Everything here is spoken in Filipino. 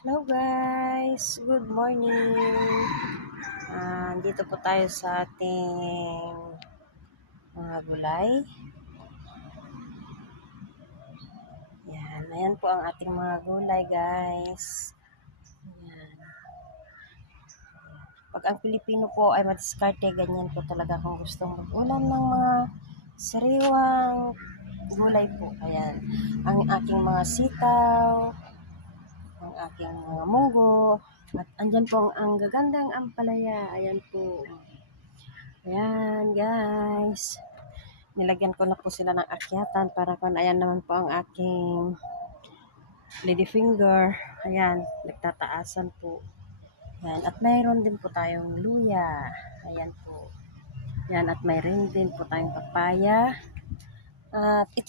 Hello guys, good morning. Dito po tayo sa ating mga gulay. Ayan po ang ating mga gulay guys. Ayan. Pag ang Pilipino po ay madiskarte, ganyan po talaga kung gustong mag-ulam ng mga sariwang gulay po. Ayan, ang aking mga sitaw, ang aking mga munggo, at andyan po ang gagandang ampalaya. Ayan po. Ayan guys. Nilagyan ko na po sila ng akyatan para kung ayan naman po ang aking lady finger. Ayan, nagtataasan po. Ayan, at mayroon din po tayong luya. Ayan po. Ayan, at mayroon din po tayong papaya. At ito